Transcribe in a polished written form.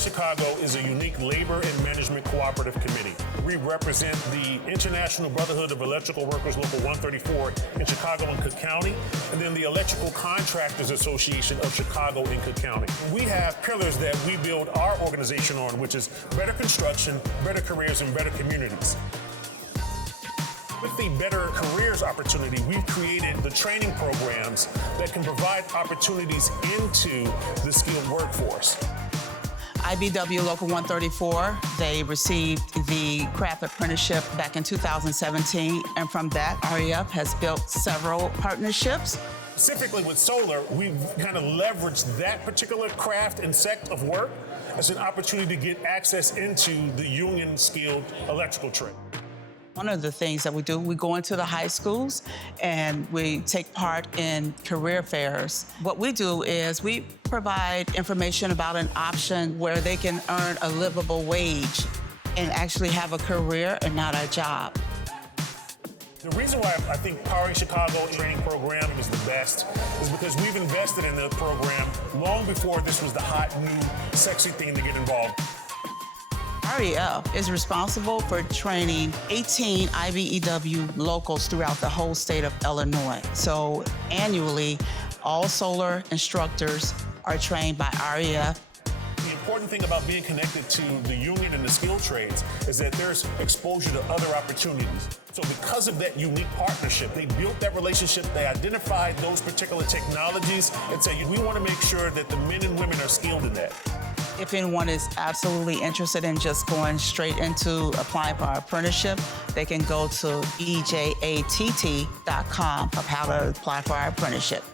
Chicago is a unique labor and management cooperative committee. We represent the International Brotherhood of Electrical Workers Local 134 in Chicago and Cook County, and then the Electrical Contractors Association of Chicago and Cook County. We have pillars that we build our organization on, which is better construction, better careers, and better communities. With the Better Careers opportunity, we've created the training programs that can provide opportunities into the skilled workforce. IBEW Local 134, they received the craft apprenticeship back in 2017, and from that, REF has built several partnerships. Specifically with solar, we've kind of leveraged that particular craft and sect of work as an opportunity to get access into the union skilled electrical trade. One of the things that we do, we go into the high schools and we take part in career fairs. What we do is we provide information about an option where they can earn a livable wage and actually have a career and not a job. The reason why I think Powering Chicago training program is the best is because we've invested in the program long before this was the hot, new, sexy thing to get involved. REF is responsible for training 18 IBEW locals throughout the whole state of Illinois. So annually, all solar instructors are trained by REF. The important thing about being connected to the union and the skilled trades is that there's exposure to other opportunities. So because of that unique partnership, they built that relationship, they identified those particular technologies and said, we want to make sure that the men and women are skilled in that. If anyone is absolutely interested in just going straight into applying for our apprenticeship, they can go to ejatt.com of how to apply for our apprenticeship.